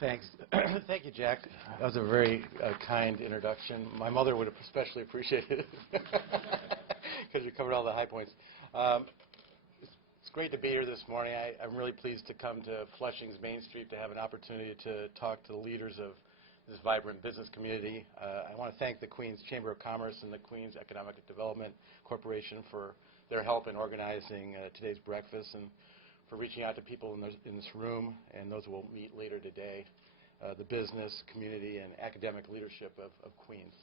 Thanks. Thank you, Jack. That was a very kind introduction. My mother would have especially appreciated it because you covered all the high points. It's great to be here this morning. I'm really pleased to come to Flushing's Main Street to have an opportunity to talk to the leaders of this vibrant business community. I want to thank the Queens Chamber of Commerce and the Queens Economic Development Corporation for their help in organizing today's breakfast and for reaching out to people in this room and those who will meet later today, the business, community, and academic leadership of Queens.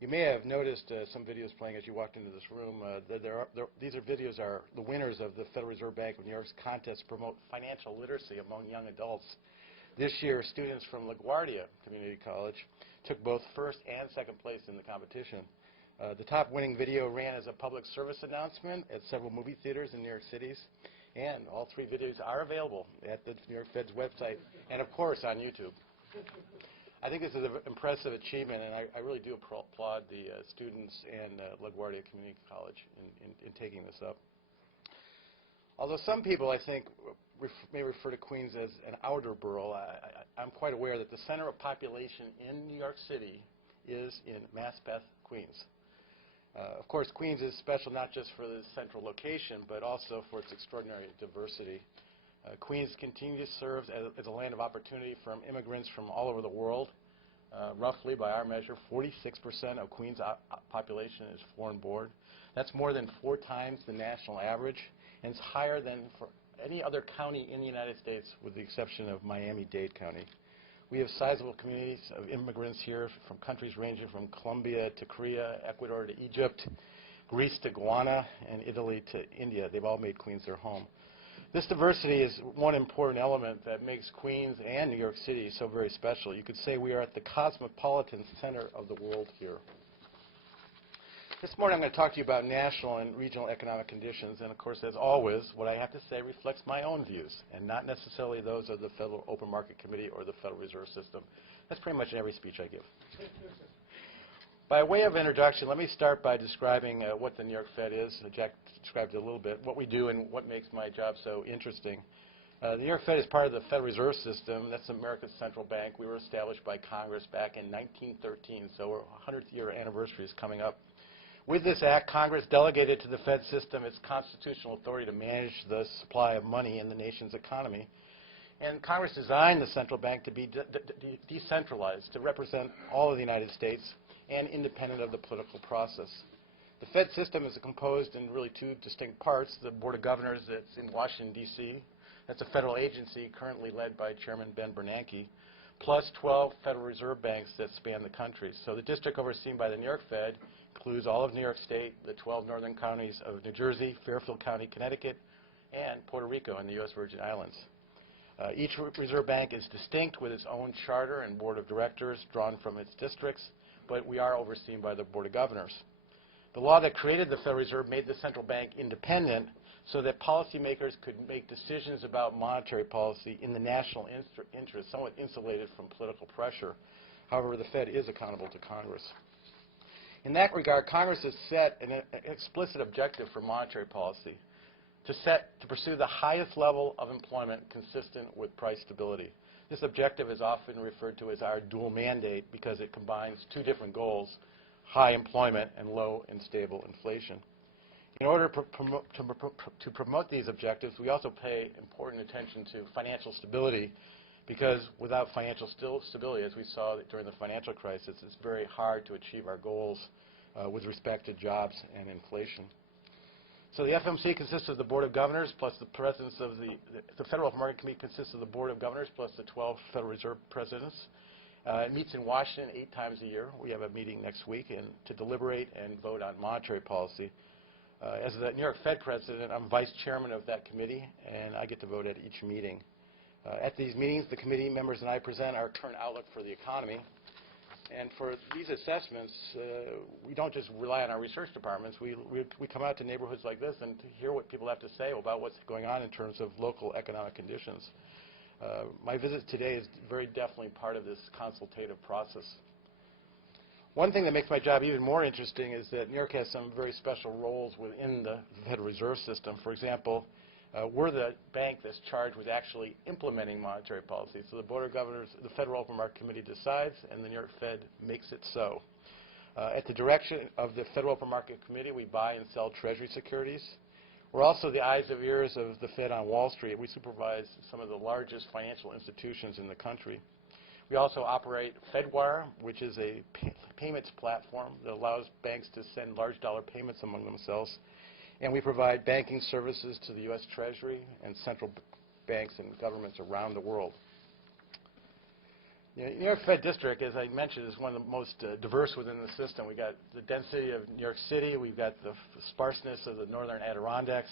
You may have noticed some videos playing as you walked into this room. These videos are the winners of the Federal Reserve Bank of New York's contest to promote financial literacy among young adults. This year, students from LaGuardia Community College took both first and second place in the competition. The top winning video ran as a public service announcement at several movie theaters in New York City. And all three videos are available at the New York Fed's website and, of course, on YouTube. I think this is an impressive achievement, and I really do applaud the students and LaGuardia Community College in taking this up. Although some people, I think, may refer to Queens as an outer borough, I'm quite aware that the center of population in New York City is in Maspeth, Queens. Of course, Queens is special not just for the central location, but also for its extraordinary diversity. Queens continues to serve as a land of opportunity from immigrants from all over the world. Roughly, by our measure, 46% of Queens' population is foreign-born. That's more than 4 times the national average, and it's higher than for any other county in the United States, with the exception of Miami-Dade County. We have sizable communities of immigrants here from countries ranging from Colombia to Korea, Ecuador to Egypt, Greece to Guyana, and Italy to India. They've all made Queens their home. This diversity is one important element that makes Queens and New York City so very special. You could say we are at the cosmopolitan center of the world here. This morning I'm going to talk to you about national and regional economic conditions, and of course, as always, what I have to say reflects my own views and not necessarily those of the Federal Open Market Committee or the Federal Reserve System. That's pretty much in every speech I give. By way of introduction, let me start by describing what the New York Fed is. Jack described it a little bit, what we do and what makes my job so interesting. The New York Fed is part of the Federal Reserve System. That's America's central bank. We were established by Congress back in 1913, so our 100th year anniversary is coming up. With this act, Congress delegated to the Fed system its constitutional authority to manage the supply of money in the nation's economy. And Congress designed the central bank to be decentralized, to represent all of the United States and independent of the political process. The Fed system is composed in really 2 distinct parts. The Board of Governors that's in Washington, D.C. That's a federal agency currently led by Chairman Ben Bernanke, plus 12 Federal Reserve banks that span the country. So the district overseen by the New York Fed includes all of New York State, the 12 northern counties of New Jersey, Fairfield County, Connecticut, and Puerto Rico and the U.S. Virgin Islands. Each Reserve Bank is distinct with its own charter and board of directors drawn from its districts, but we are overseen by the Board of Governors. The law that created the Federal Reserve made the central bank independent so that policymakers could make decisions about monetary policy in the national interest, somewhat insulated from political pressure. However, the Fed is accountable to Congress. In that regard, Congress has set an explicit objective for monetary policy to pursue the highest level of employment consistent with price stability. This objective is often referred to as our dual mandate because it combines 2 different goals, high employment and low and stable inflation. In order to promote these objectives, we also pay important attention to financial stability, because without financial stability, as we saw during the financial crisis, it's very hard to achieve our goals with respect to jobs and inflation. So the FOMC consists of the Board of Governors plus the presence of the Federal Open Market Committee consists of the Board of Governors plus the 12 Federal Reserve presidents. It meets in Washington 8 times a year. We have a meeting next week to deliberate and vote on monetary policy. As the New York Fed president, I'm vice chairman of that committee, and I get to vote at each meeting. At these meetings, the committee members and I present our current outlook for the economy. And for these assessments, we don't just rely on our research departments. We come out to neighborhoods like this and to hear what people have to say about what's going on in terms of local economic conditions. My visit today is very definitely part of this consultative process. One thing that makes my job even more interesting is that New York has some very special roles within the Federal Reserve System. For example, we're the bank that's charged with actually implementing monetary policy. So the Board of Governors, the Federal Open Market Committee decides, and the New York Fed makes it so. At the direction of the Federal Open Market Committee, we buy and sell Treasury securities. We're also the eyes and ears of the Fed on Wall Street. We supervise some of the largest financial institutions in the country. We also operate FedWire, which is a payments platform that allows banks to send large dollar payments among themselves. And we provide banking services to the U.S. Treasury and central banks and governments around the world. New York Fed District, as I mentioned, is one of the most diverse within the system. We've got the density of New York City. We've got the sparseness of the northern Adirondacks.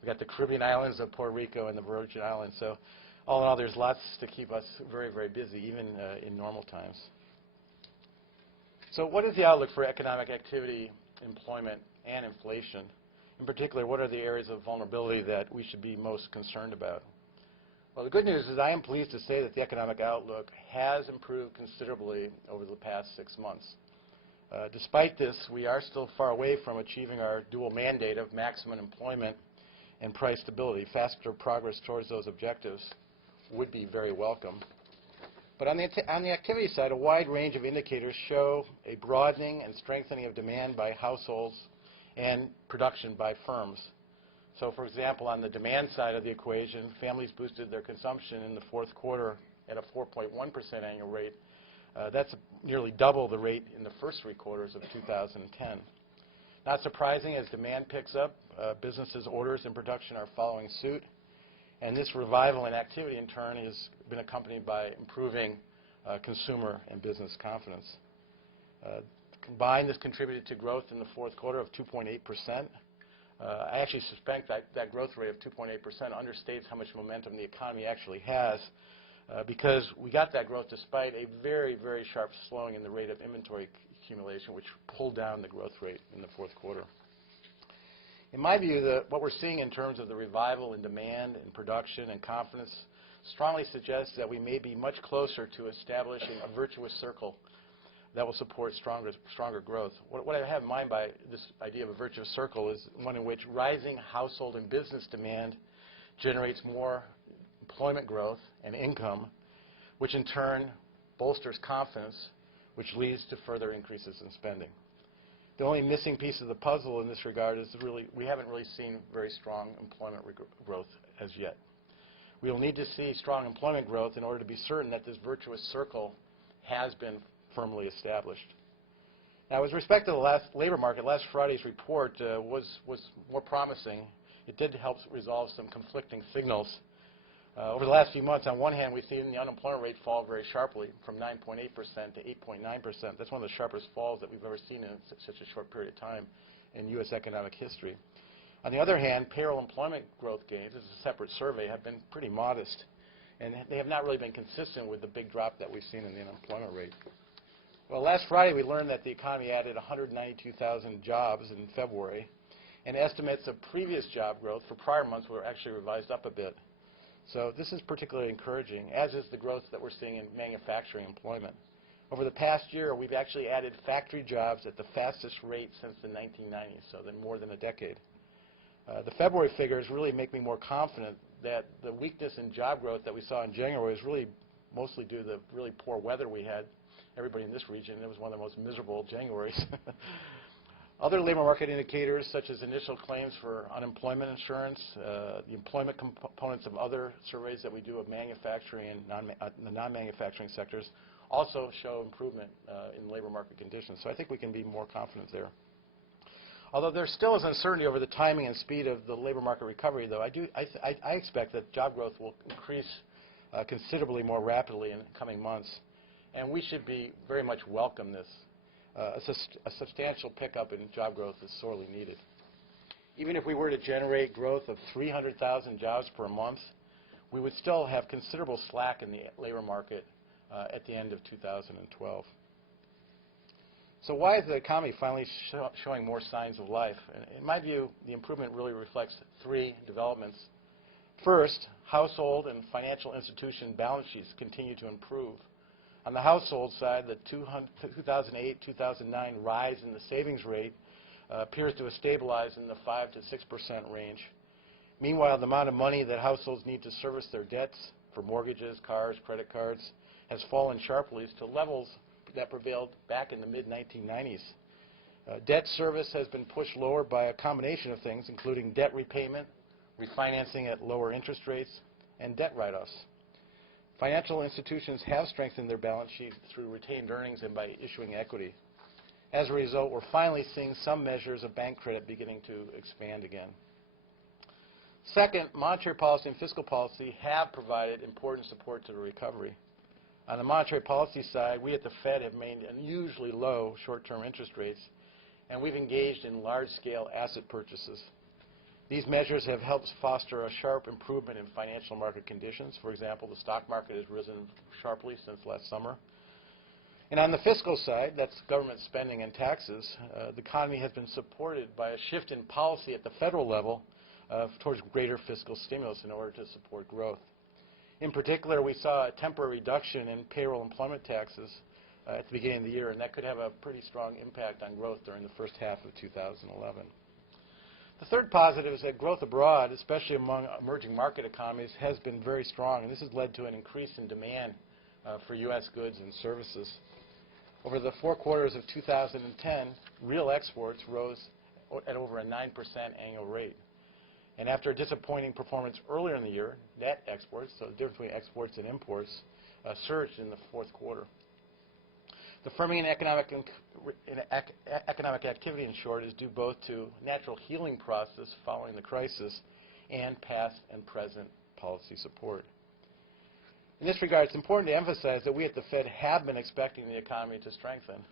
We've got the Caribbean islands of Puerto Rico and the Virgin Islands. So all in all, there's lots to keep us very, very busy, even in normal times. So what is the outlook for economic activity, employment, and inflation? In particular, what are the areas of vulnerability that we should be most concerned about? Well, the good news is I am pleased to say that the economic outlook has improved considerably over the past 6 months. Despite this, we are still far away from achieving our dual mandate of maximum employment and price stability. Faster progress towards those objectives would be very welcome. But on the activity side, a wide range of indicators show a broadening and strengthening of demand by households and production by firms. So, for example, on the demand side of the equation, families boosted their consumption in the fourth quarter at a 4.1% annual rate. That's nearly double the rate in the first 3 quarters of 2010. Not surprising, as demand picks up, businesses' orders and production are following suit. And this revival in activity, in turn, has been accompanied by improving consumer and business confidence. Combined, this contributed to growth in the fourth quarter of 2.8%. I actually suspect that growth rate of 2.8% understates how much momentum the economy actually has, because we got that growth despite a very, very sharp slowing in the rate of inventory accumulation, which pulled down the growth rate in the fourth quarter. In my view, what we're seeing in terms of the revival in demand and production and confidence strongly suggests that we may be much closer to establishing a virtuous circle that will support stronger growth. What I have in mind by this idea of a virtuous circle is one in which rising household and business demand generates more employment growth and income, which in turn bolsters confidence, which leads to further increases in spending. The only missing piece of the puzzle in this regard is we haven't really seen very strong employment growth as yet. We will need to see strong employment growth in order to be certain that this virtuous circle has been firmly established. Now, with respect to the labor market, last Friday's report was more promising. It did help resolve some conflicting signals. Over the last few months, on one hand, we've seen the unemployment rate fall very sharply from 9.8% to 8.9%. That's one of the sharpest falls that we've ever seen in such a short period of time in U.S. economic history. On the other hand, payroll employment growth gains, this is a separate survey, have been pretty modest, and they have not really been consistent with the big drop that we've seen in the unemployment rate. Well, last Friday, we learned that the economy added 192,000 jobs in February, and estimates of previous job growth for prior months were actually revised up a bit. So this is particularly encouraging, as is the growth that we're seeing in manufacturing employment. Over the past year, we've actually added factory jobs at the fastest rate since the 1990s, so more than a decade. The February figures really make me more confident that the weakness in job growth that we saw in January is really mostly due to the really poor weather we had. Everybody in this region, it was one of the most miserable Januaries. Other labor market indicators, such as initial claims for unemployment insurance, the employment components of other surveys that we do of manufacturing and the non-manufacturing sectors, also show improvement in labor market conditions. So I think we can be more confident there. Although there still is uncertainty over the timing and speed of the labor market recovery, though, I expect that job growth will increase considerably more rapidly in the coming months. And we should be very much welcome this. A substantial pickup in job growth is sorely needed. Even if we were to generate growth of 300,000 jobs per month, we would still have considerable slack in the labor market at the end of 2012. So why is the economy finally showing more signs of life? In my view, the improvement really reflects 3 developments. First, household and financial institution balance sheets continue to improve. On the household side, the 2008-2009 rise in the savings rate appears to have stabilized in the 5 to 6% range. Meanwhile, the amount of money that households need to service their debts for mortgages, cars, credit cards has fallen sharply to levels that prevailed back in the mid-1990s. Debt service has been pushed lower by a combination of things, including debt repayment, refinancing at lower interest rates, and debt write-offs. Financial institutions have strengthened their balance sheet through retained earnings and by issuing equity. As a result, we're finally seeing some measures of bank credit beginning to expand again. Second, monetary policy and fiscal policy have provided important support to the recovery. On the monetary policy side, we at the Fed have maintained unusually low short-term interest rates, and we've engaged in large-scale asset purchases. These measures have helped foster a sharp improvement in financial market conditions. For example, the stock market has risen sharply since last summer. And on the fiscal side, that's government spending and taxes, the economy has been supported by a shift in policy at the federal level towards greater fiscal stimulus in order to support growth. In particular, we saw a temporary reduction in payroll employment taxes at the beginning of the year, and that could have a pretty strong impact on growth during the first half of 2011. The third positive is that growth abroad, especially among emerging market economies, has been very strong, and this has led to an increase in demand for U.S. goods and services. Over the 4 quarters of 2010, real exports rose at over a 9% annual rate. And after a disappointing performance earlier in the year, net exports, so the difference between exports and imports, surged in the 4th quarter. The firming in economic activity, in short, is due both to natural healing process following the crisis and past and present policy support. In this regard, it's important to emphasize that we at the Fed have been expecting the economy to strengthen.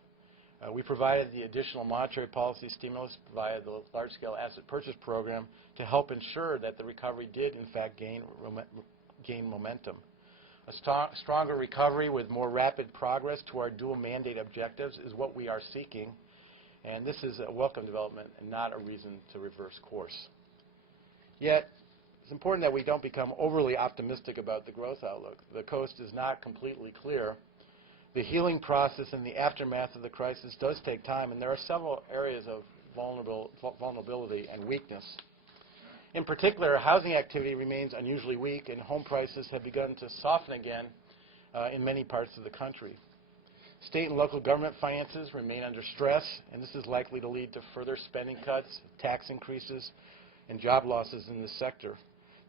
We provided the additional monetary policy stimulus via the large-scale asset purchase program to help ensure that the recovery did, in fact, gain momentum. A stronger recovery with more rapid progress to our dual mandate objectives is what we are seeking, and this is a welcome development and not a reason to reverse course. Yet, it's important that we don't become overly optimistic about the growth outlook. The coast is not completely clear. The healing process in the aftermath of the crisis does take time, and there are several areas of vulnerability and weakness. In particular, housing activity remains unusually weak, and home prices have begun to soften again in many parts of the country. State and local government finances remain under stress, and this is likely to lead to further spending cuts, tax increases, and job losses in this sector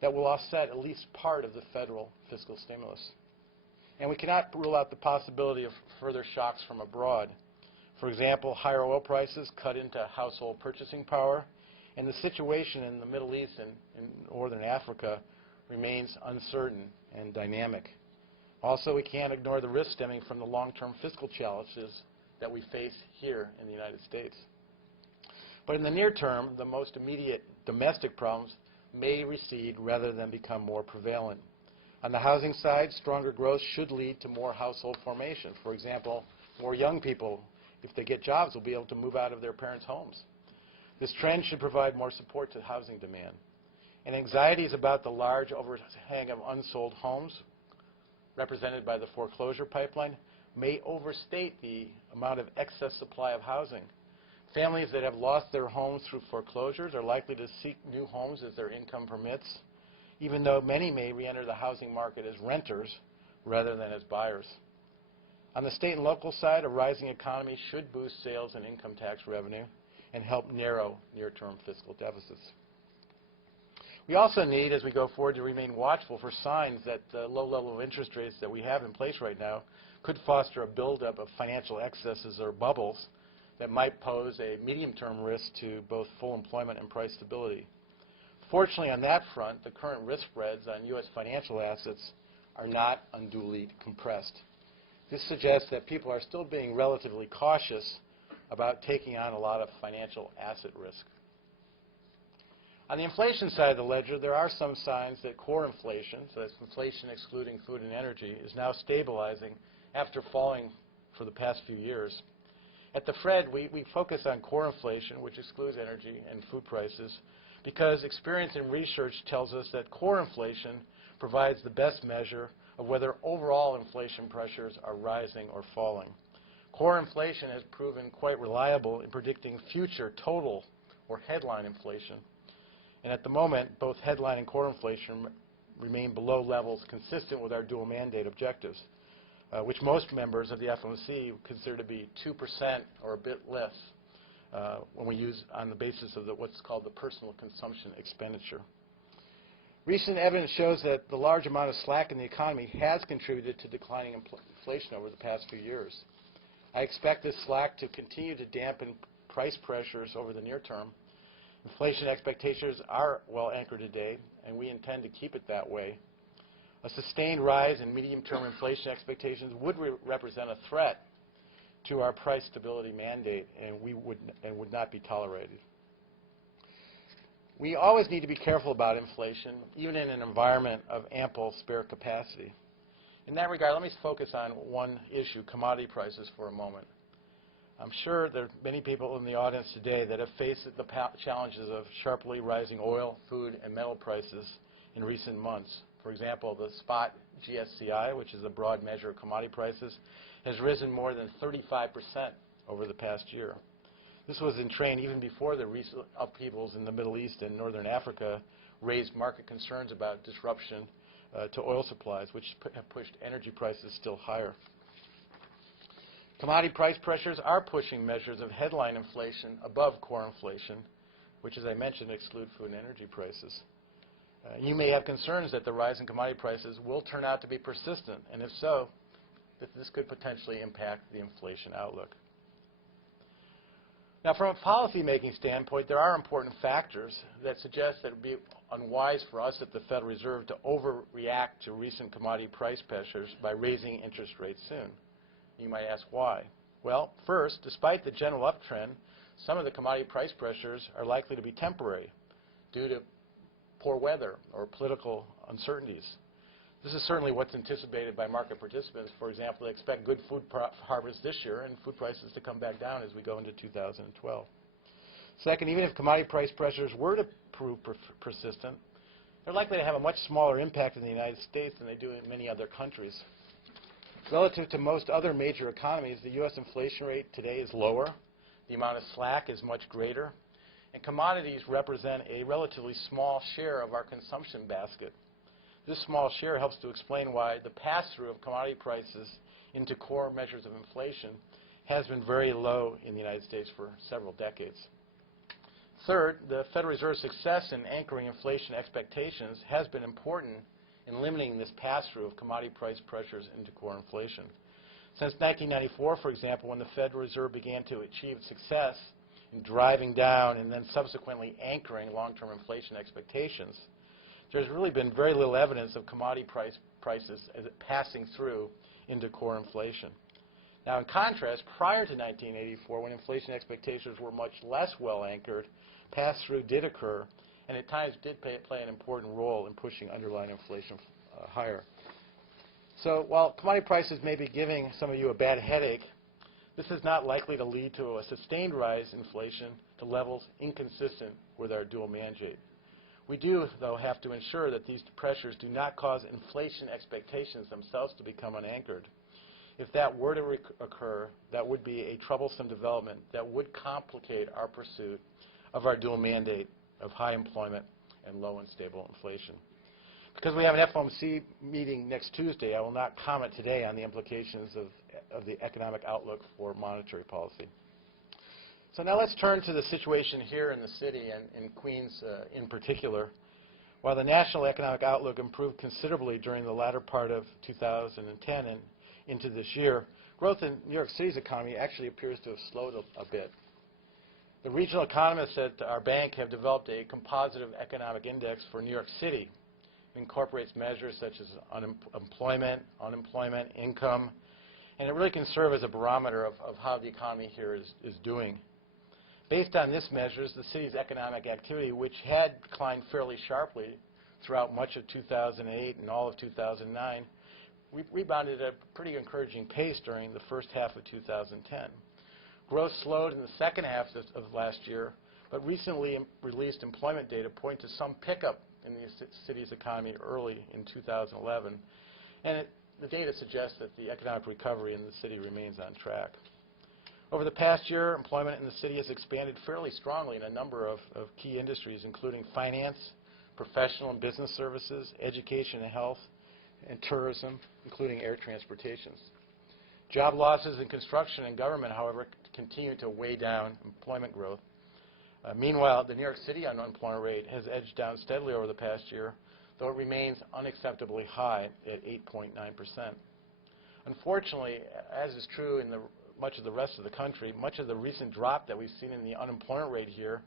that will offset at least part of the federal fiscal stimulus. And we cannot rule out the possibility of further shocks from abroad. For example, higher oil prices cut into household purchasing power, and the situation in the Middle East and in northern Africa remains uncertain and dynamic. Also, we can't ignore the risk stemming from the long-term fiscal challenges that we face here in the United States. But in the near term, the most immediate domestic problems may recede rather than become more prevalent. On the housing side, stronger growth should lead to more household formation. For example, more young people, if they get jobs, will be able to move out of their parents' homes. This trend should provide more support to housing demand. And anxieties about the large overhang of unsold homes, represented by the foreclosure pipeline, may overstate the amount of excess supply of housing. Families that have lost their homes through foreclosures are likely to seek new homes as their income permits, even though many may re-enter the housing market as renters rather than as buyers. On the state and local side, a rising economy should boost sales and income tax revenue and help narrow near-term fiscal deficits. We also need, as we go forward, to remain watchful for signs that the low level of interest rates that we have in place right now could foster a buildup of financial excesses or bubbles that might pose a medium-term risk to both full employment and price stability. Fortunately, on that front, the current risk spreads on U.S. financial assets are not unduly compressed. This suggests that people are still being relatively cautious about taking on a lot of financial asset risk. On the inflation side of the ledger, there are some signs that core inflation, so that's inflation excluding food and energy, is now stabilizing after falling for the past few years. At the Fed, we focus on core inflation, which excludes energy and food prices, because experience and research tells us that core inflation provides the best measure of whether overall inflation pressures are rising or falling. Core inflation has proven quite reliable in predicting future total or headline inflation. And at the moment, both headline and core inflation remain below levels consistent with our dual mandate objectives, which most members of the FOMC consider to be 2% or a bit less when we use on the basis of what's called the personal consumption expenditure. Recent evidence shows that the large amount of slack in the economy has contributed to declining inflation over the past few years. I expect this slack to continue to dampen price pressures over the near term. Inflation expectations are well anchored today, and we intend to keep it that way. A sustained rise in medium-term inflation expectations would represent a threat to our price stability mandate, and would not be tolerated. We always need to be careful about inflation, even in an environment of ample spare capacity. In that regard, let me focus on one issue, commodity prices, for a moment. I'm sure there are many people in the audience today that have faced the challenges of sharply rising oil, food, and metal prices in recent months. For example, the spot GSCI, which is a broad measure of commodity prices, has risen more than 35% over the past year. This was in train even before the recent upheavals in the Middle East and Northern Africa raised market concerns about disruption to oil supplies, which have pushed energy prices still higher. Commodity price pressures are pushing measures of headline inflation above core inflation, which, as I mentioned, exclude food and energy prices. You may have concerns that the rise in commodity prices will turn out to be persistent, and if so, this could potentially impact the inflation outlook. Now, from a policy-making standpoint, there are important factors that suggest that it would be unwise for us at the Federal Reserve to overreact to recent commodity price pressures by raising interest rates soon. You might ask why. Well, first, despite the general uptrend, some of the commodity price pressures are likely to be temporary due to poor weather or political uncertainties. This is certainly what's anticipated by market participants. For example, they expect good food harvest this year and food prices to come back down as we go into 2012. Second, even if commodity price pressures were to prove persistent, they're likely to have a much smaller impact in the United States than they do in many other countries. Relative to most other major economies, the U.S. inflation rate today is lower, the amount of slack is much greater, and commodities represent a relatively small share of our consumption basket. This small share helps to explain why the pass-through of commodity prices into core measures of inflation has been very low in the United States for several decades. Third, the Federal Reserve's success in anchoring inflation expectations has been important in limiting this pass-through of commodity price pressures into core inflation. Since 1994, for example, when the Federal Reserve began to achieve success in driving down and then subsequently anchoring long-term inflation expectations, there's really been very little evidence of commodity prices passing through into core inflation. Now, in contrast, prior to 1984, when inflation expectations were much less well anchored, pass-through did occur, and at times did play an important role in pushing underlying inflation higher. So while commodity prices may be giving some of you a bad headache, this is not likely to lead to a sustained rise in inflation to levels inconsistent with our dual mandate. We do, though, have to ensure that these pressures do not cause inflation expectations themselves to become unanchored. If that were to occur, that would be a troublesome development that would complicate our pursuit of our dual mandate of high employment and low and stable inflation. Because we have an FOMC meeting next Tuesday, I will not comment today on the implications of the economic outlook for monetary policy. So now let's turn to the situation here in the city and in Queens in particular. While the national economic outlook improved considerably during the latter part of 2010 and into this year, growth in New York City's economy actually appears to have slowed a bit. The regional economists at our bank have developed a composite economic index for New York City. It incorporates measures such as unemployment, income, and it really can serve as a barometer of how the economy here is doing. Based on this measures, the city's economic activity, which had declined fairly sharply throughout much of 2008 and all of 2009, rebounded at a pretty encouraging pace during the first half of 2010. Growth slowed in the second half of last year, but recently released employment data point to some pickup in the city's economy early in 2011, and the data suggests that the economic recovery in the city remains on track. Over the past year, employment in the city has expanded fairly strongly in a number of key industries, including finance, professional and business services, education and health, and tourism, including air transportations. Job losses in construction and government, however, continue to weigh down employment growth. Meanwhile, the New York City unemployment rate has edged down steadily over the past year, though it remains unacceptably high at 8.9%. Unfortunately, as is true in much of the rest of the country, much of the recent drop that we've seen in the unemployment rate here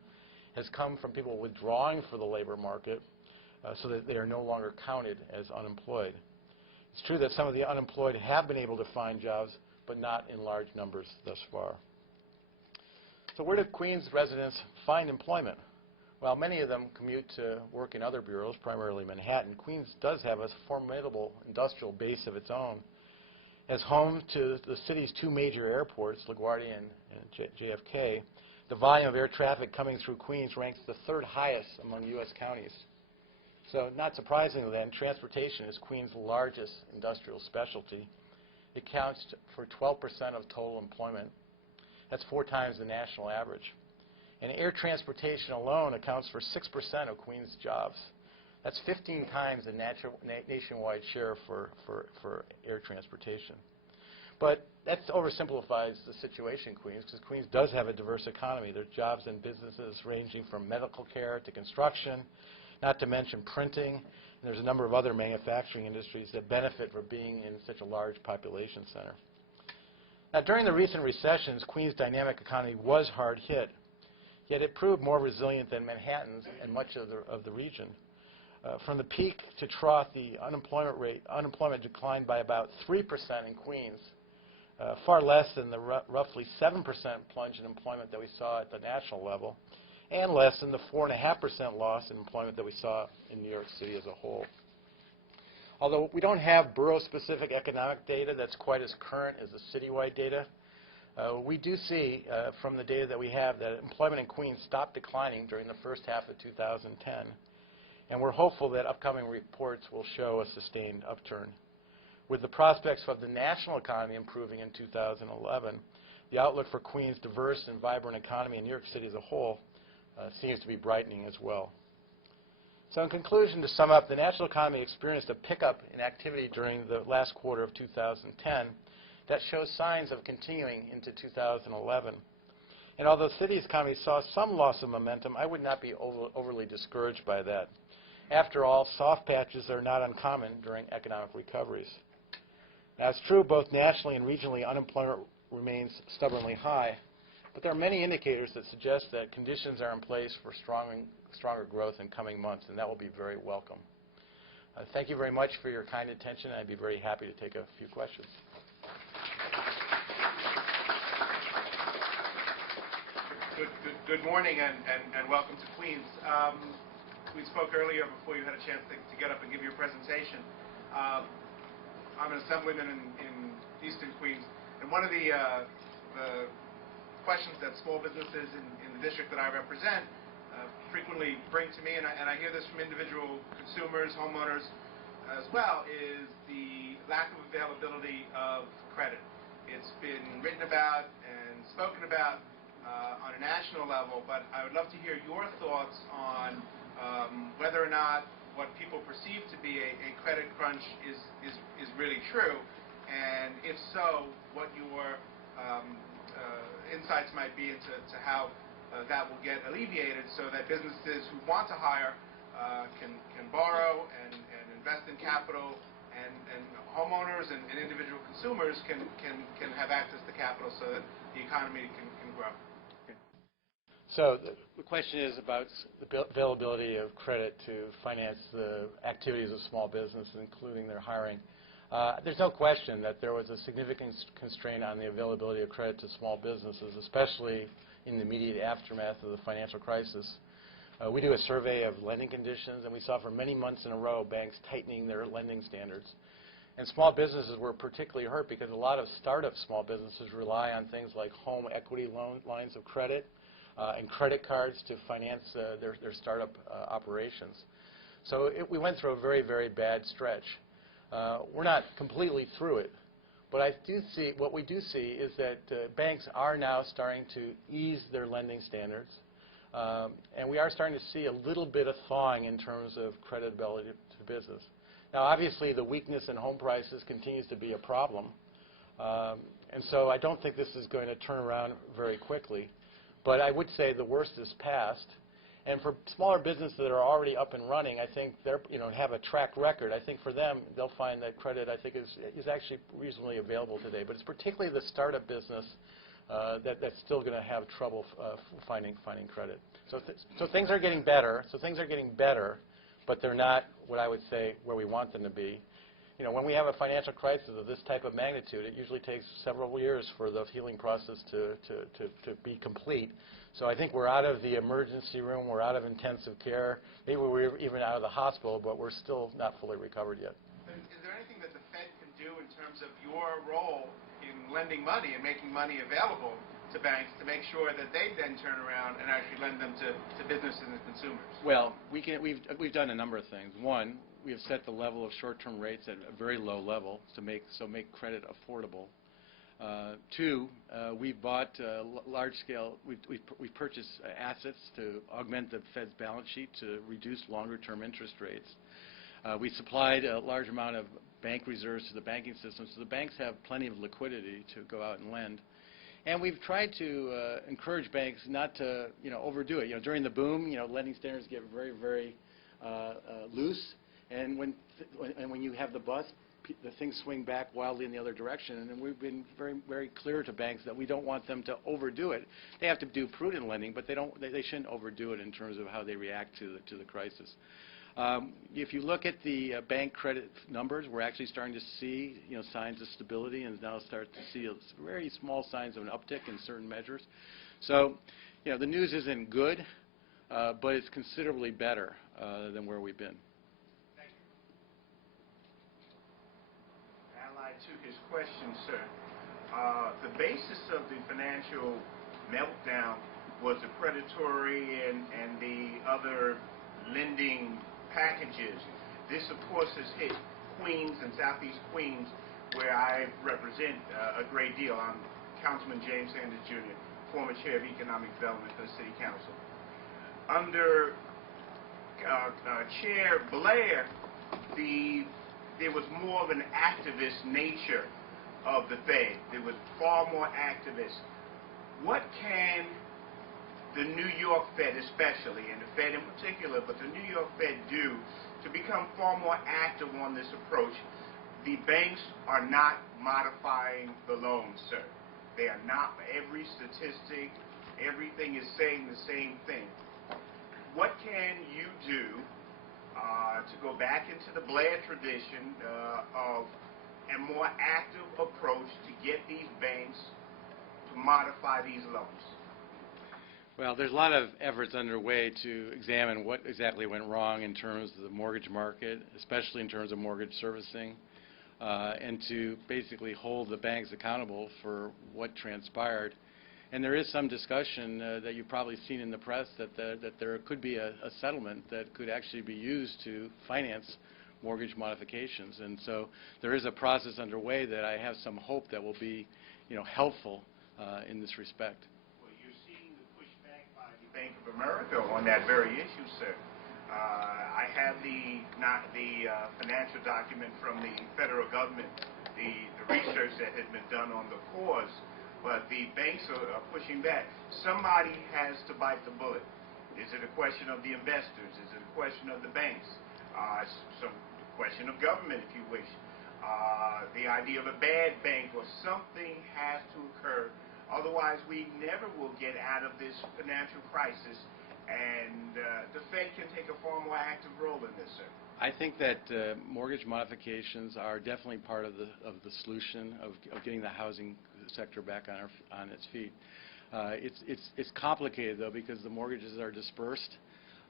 has come from people withdrawing from the labor market so that they are no longer counted as unemployed. It's true that some of the unemployed have been able to find jobs, but not in large numbers thus far. So where do Queens residents find employment? While many of them commute to work in other boroughs, primarily Manhattan, Queens does have a formidable industrial base of its own. As home to the city's two major airports, LaGuardia and JFK, the volume of air traffic coming through Queens ranks the third highest among U.S. counties. So not surprisingly then, transportation is Queens' largest industrial specialty. It accounts for 12% of total employment. That's 4 times the national average. And air transportation alone accounts for 6% of Queens' jobs. That's 15 times the nationwide share for air transportation. But that oversimplifies the situation in Queens, because Queens does have a diverse economy. There are jobs and businesses ranging from medical care to construction, not to mention printing. And there's a number of other manufacturing industries that benefit from being in such a large population center. Now, during the recent recessions, Queens' dynamic economy was hard hit, yet it proved more resilient than Manhattan's and much of the region. From the peak to trough, the unemployment declined by about 3% in Queens, far less than the roughly 7% plunge in employment that we saw at the national level, and less than the 4.5% loss in employment that we saw in New York City as a whole. Although we don't have borough-specific economic data that's quite as current as the citywide data, we do see from the data that we have that employment in Queens stopped declining during the first half of 2010. And we're hopeful that upcoming reports will show a sustained upturn. With the prospects of the national economy improving in 2011, the outlook for Queens' diverse and vibrant economy in New York City as a whole seems to be brightening as well. So in conclusion, to sum up, the national economy experienced a pickup in activity during the last quarter of 2010 that shows signs of continuing into 2011. And although the city's economy saw some loss of momentum, I would not be overly discouraged by that. After all, soft patches are not uncommon during economic recoveries. Now, it's true both nationally and regionally unemployment remains stubbornly high, but there are many indicators that suggest that conditions are in place for stronger growth in coming months, and that will be very welcome. Thank you very much for your kind attention, and I'd be very happy to take a few questions. Good morning and welcome to Queens. We spoke earlier before you had a chance to get up and give your presentation. I'm an assemblyman in Eastern Queens, and one of the questions that small businesses in the district that I represent frequently bring to me, and I hear this from individual consumers, homeowners as well, is the lack of availability of credit. It's been written about and spoken about on a national level, but I would love to hear your thoughts on whether or not what people perceive to be a credit crunch is really true, and if so, what your insights might be into how that will get alleviated so that businesses who want to hire can borrow and invest in capital, and homeowners and individual consumers can have access to capital so that the economy can grow. So the question is about the availability of credit to finance the activities of small businesses, including their hiring. There's no question that there was a significant constraint on the availability of credit to small businesses, especially in the immediate aftermath of the financial crisis. We do a survey of lending conditions, and we saw for many months in a row banks tightening their lending standards. And small businesses were particularly hurt because a lot of startup small businesses rely on things like home equity lines of credit and credit cards to finance their startup operations. So we went through a very, very bad stretch. We're not completely through it, But what we do see is that banks are now starting to ease their lending standards. And we are starting to see a little bit of thawing in terms of creditability to business. Now, obviously, the weakness in home prices continues to be a problem. And so I don't think this is going to turn around very quickly. But I would say the worst is past. And for smaller businesses that are already up and running, I think they're, have a track record. I think for them, they'll find that credit, I think, is actually reasonably available today. But it's particularly the startup business that's still going to have trouble finding credit. So things are getting better. But they're not what I would say where we want them to be. When we have a financial crisis of this type of magnitude, it usually takes several years for the healing process to be complete. So I think we're out of the emergency room, we're out of intensive care, maybe we're even out of the hospital, but we're still not fully recovered yet. Is there anything that the Fed can do in terms of your role in lending money and making money available to banks to make sure that they then turn around and actually lend them to businesses and consumers? Well, we've done a number of things. One, we have set the level of short-term rates at a very low level to make credit affordable. Two, we've bought large-scale. We've purchased assets to augment the Fed's balance sheet to reduce longer-term interest rates. We supplied a large amount of bank reserves to the banking system, so the banks have plenty of liquidity to go out and lend. And we've tried to encourage banks not to, overdo it. During the boom, lending standards get very, very loose, and when you have the bust, the things swing back wildly in the other direction. And we've been very, very clear to banks that we don't want them to overdo it. They have to do prudent lending, but they shouldn't overdo it in terms of how they react to the crisis. If you look at the bank credit numbers, we're actually starting to see signs of stability, and now start to see very small signs of an uptick in certain measures. So the news isn't good, but it's considerably better than where we've been. Thank you. Allied to his question, sir, the basis of the financial meltdown was the predatory and the other lending packages. This, of course, has hit Queens and Southeast Queens, where I represent a great deal. I'm Councilman James Sanders, Jr., former Chair of Economic Development for the City Council. Under Chair Blair, there was more of an activist nature of the Fed. There was far more activists. What can the New York Fed especially, and the Fed in particular, but the New York Fed do to become far more active on this approach? The banks are not modifying the loans, sir. They are not. Every statistic, everything is saying the same thing. What can you do to go back into the Blair tradition of a more active approach to get these banks to modify these loans? Well, there's a lot of efforts underway to examine what exactly went wrong in terms of the mortgage market, especially in terms of mortgage servicing, and to basically hold the banks accountable for what transpired. And there is some discussion that you've probably seen in the press that there could be a settlement that could actually be used to finance mortgage modifications. And so there is a process underway that I have some hope that will be, helpful in this respect. Bank of America on that very issue, sir. I have the financial document from the federal government, the research that has been done on the cause, but the banks are pushing back. Somebody has to bite the bullet. Is it a question of the investors? Is it a question of the banks? Some question of government, if you wish. The idea of a bad bank or something has to occur. Otherwise, we never will get out of this financial crisis, and the Fed can take a far more active role in this, sir. I think that mortgage modifications are definitely part of the solution of getting the housing sector back on its feet. It's complicated, though, because the mortgages are dispersed,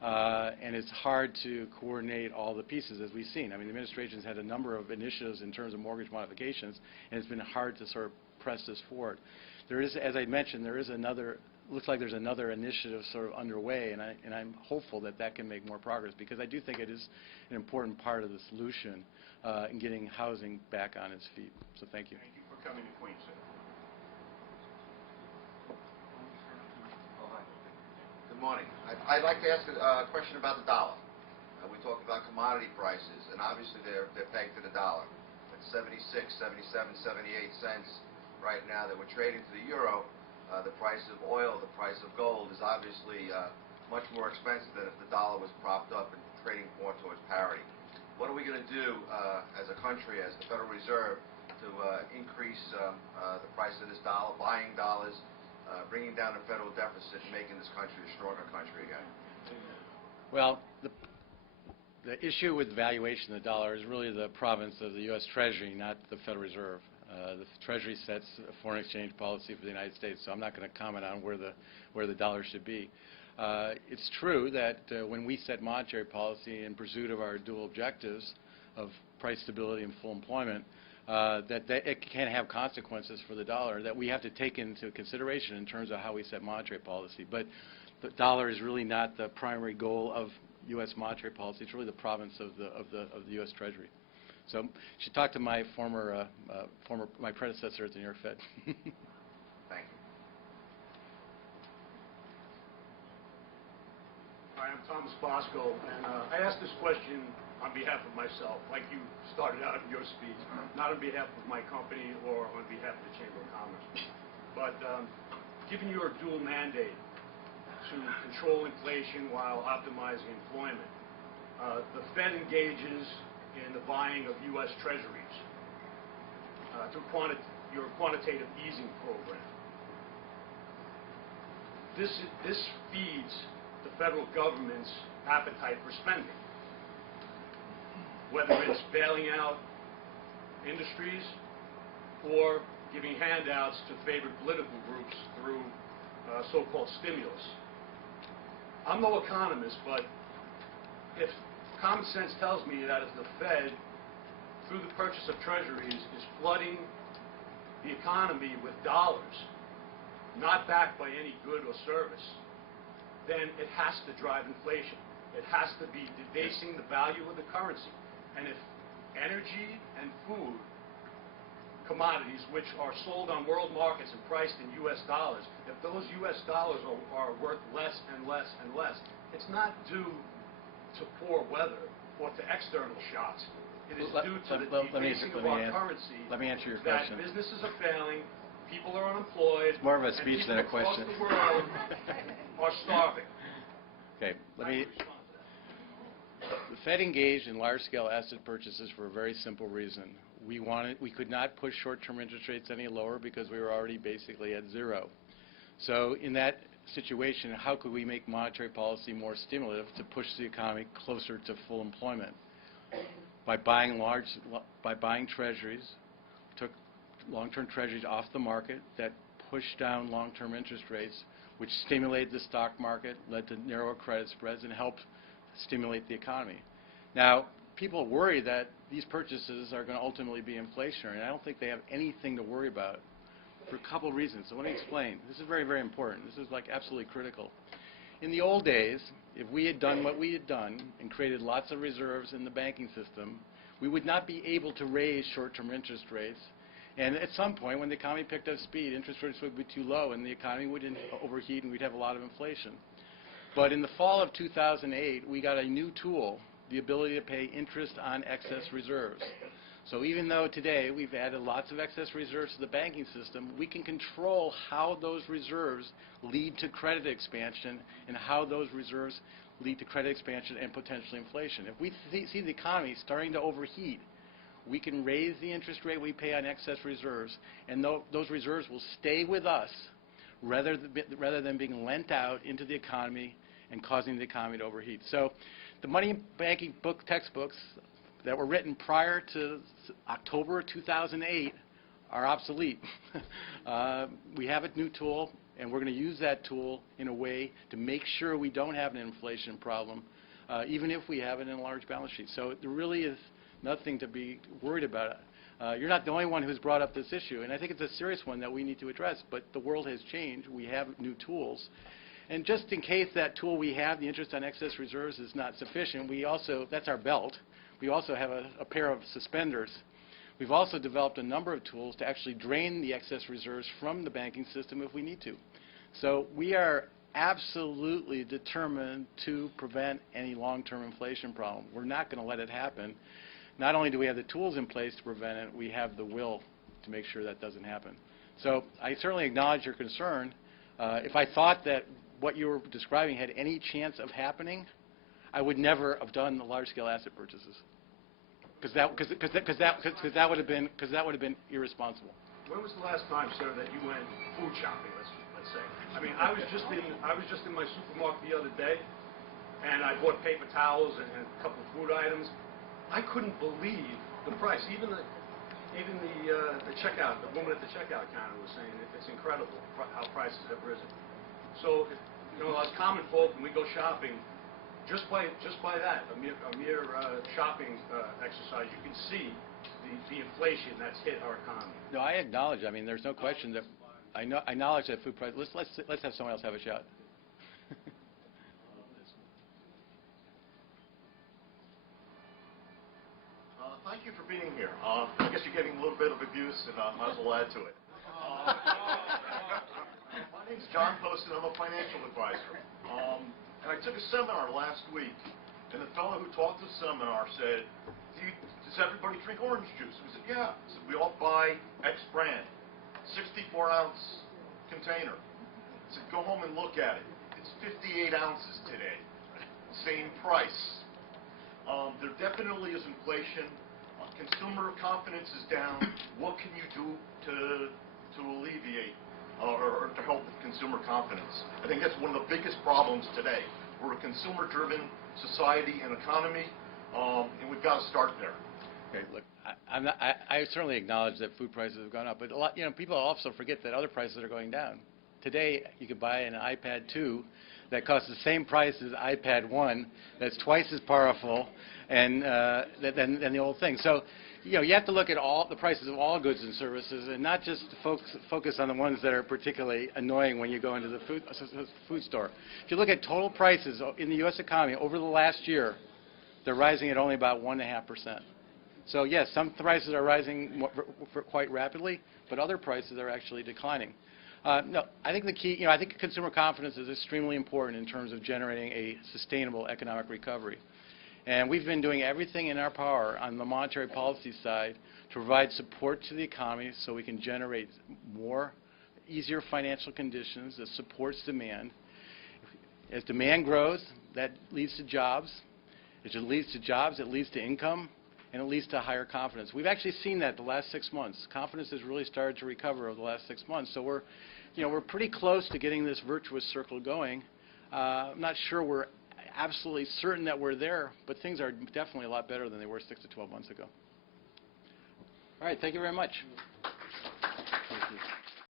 and it's hard to coordinate all the pieces, as we've seen. I mean, the administration's had a number of initiatives in terms of mortgage modifications, and it's been hard to sort of press this forward. There is, as I mentioned, there is another looks like there's another initiative sort of underway, and I'm hopeful that that can make more progress, because I do think it is an important part of the solution in getting housing back on its feet. So thank you. Thank you for coming to Queens, sir. Good morning. I'd like to ask a question about the dollar. We talked about commodity prices, and obviously they're pegged to the dollar. At 76, 77, 78 cents right now that we're trading to the euro, the price of oil, the price of gold is obviously much more expensive than if the dollar was propped up and trading more towards parity. What are we going to do as a country, as the Federal Reserve, to increase the price of this dollar, buying dollars, bringing down the federal deficit, and making this country a stronger country again? Well, the issue with valuation of the dollar is really the province of the U.S. Treasury, not the Federal Reserve. The Treasury sets foreign exchange policy for the United States, so I'm not going to comment on where the dollar should be. It's true that when we set monetary policy in pursuit of our dual objectives of price stability and full employment, that it can have consequences for the dollar that we have to take into consideration in terms of how we set monetary policy. But the dollar is really not the primary goal of U.S. monetary policy. It's really the province of the U.S. Treasury. So you should talk to my my predecessor at the New York Fed. Thank you. Hi, I'm Thomas Bosco, and I asked this question on behalf of myself, like you started out in your speech, not on behalf of my company or on behalf of the Chamber of Commerce. But given your dual mandate to control inflation while optimizing employment, the Fed engages in the buying of U.S. Treasuries through your quantitative easing program. This feeds the federal government's appetite for spending, whether it's bailing out industries or giving handouts to favored political groups through so-called stimulus. I'm no economist, but if common sense tells me that if the Fed, through the purchase of treasuries, is flooding the economy with dollars, not backed by any good or service, then it has to drive inflation. It has to be debasing the value of the currency. And if energy and food commodities, which are sold on world markets and priced in U.S. dollars, if those U.S. dollars are worth less and less and less, it's not due to poor weather or to external shocks. It is due to the debasing of our currency. Let me answer your question. That businesses are failing, people are unemployed, more of a speech than a question. And people across the world are starving. Okay, the Fed engaged in large-scale asset purchases for a very simple reason. We could not push short-term interest rates any lower because we were already basically at zero. So in that situation, how could we make monetary policy more stimulative to push the economy closer to full employment? By buying treasuries, took long-term treasuries off the market that pushed down long-term interest rates, which stimulated the stock market, led to narrower credit spreads, and helped stimulate the economy. Now, people worry that these purchases are going to ultimately be inflationary, and I don't think they have anything to worry about for a couple of reasons. So let me explain. This is very, very important. This is like absolutely critical. In the old days, if we had done what we had done and created lots of reserves in the banking system, we would not be able to raise short-term interest rates. And at some point, when the economy picked up speed, interest rates would be too low, and the economy would overheat, and we'd have a lot of inflation. But in the fall of 2008, we got a new tool, the ability to pay interest on excess reserves. So even though today we've added lots of excess reserves to the banking system, we can control how those reserves lead to credit expansion and how those reserves lead to credit expansion and potentially inflation. If we see the economy starting to overheat, we can raise the interest rate we pay on excess reserves, and those reserves will stay with us rather than being lent out into the economy and causing the economy to overheat. So the money banking textbooks that were written prior to October 2008 are obsolete. We have a new tool, and we're going to use that tool in a way to make sure we don't have an inflation problem, even if we have an enlarged balance sheet. So there really is nothing to be worried about. You're not the only one who's brought up this issue, and I think it's a serious one that we need to address, but the world has changed. We have new tools. And just in case that tool we have, the interest on excess reserves, is not sufficient, we also, that's our belt, we also have a pair of suspenders. We've also developed a number of tools to actually drain the excess reserves from the banking system if we need to. So we are absolutely determined to prevent any long-term inflation problem. We're not going to let it happen. Not only do we have the tools in place to prevent it, we have the will to make sure that doesn't happen. So I certainly acknowledge your concern. If I thought that what you were describing had any chance of happening, I would never have done the large-scale asset purchases, because that would have been irresponsible. When was the last time, sir, that you went food shopping? Let's say. I mean, I was just in my supermarket the other day, and I bought paper towels and a couple of food items. I couldn't believe the price. Even the checkout, the woman at the checkout counter was saying it's incredible how prices have risen. So, you know, as common folk, when we go shopping, just by that, a mere shopping exercise, you can see the inflation that's hit our economy. No, I acknowledge. I mean, there's no question that I acknowledge that food price. Let's have someone else have a shot. Thank you for being here. I guess you're getting a little bit of abuse, and I might as well add to it. My name's John Poston. I'm a financial advisor. And I took a seminar last week, and the fellow who taught the seminar said, does everybody drink orange juice? We said, yeah. He said, we all buy X brand, 64-ounce container. He said, go home and look at it. It's 58 ounces today. Same price. There definitely is inflation. Consumer confidence is down. What can you do to alleviate or to help with consumer confidence? I think that's one of the biggest problems today. We're a consumer-driven society and economy, and we've got to start there. Okay, look, I certainly acknowledge that food prices have gone up, but a lot, people also forget that other prices are going down. Today, you could buy an iPad 2 that costs the same price as iPad 1, that's twice as powerful and than the old thing. So, you have to look at all the prices of all goods and services, and not just focus on the ones that are particularly annoying when you go into the food store. If you look at total prices in the U.S. economy over the last year, they're rising at only about 1.5%. So yes, some prices are rising quite rapidly, but other prices are actually declining. No, I think the key, I think consumer confidence is extremely important in terms of generating a sustainable economic recovery. And we've been doing everything in our power on the monetary policy side to provide support to the economy so we can generate easier financial conditions that supports demand. As demand grows, that leads to jobs. As it leads to jobs, it leads to income, and it leads to higher confidence. We've actually seen that the last 6 months. Confidence has really started to recover over the last 6 months. So we're pretty close to getting this virtuous circle going. I'm not sure we're absolutely certain that we're there, but things are definitely a lot better than they were 6 to 12 months ago. All right, thank you very much.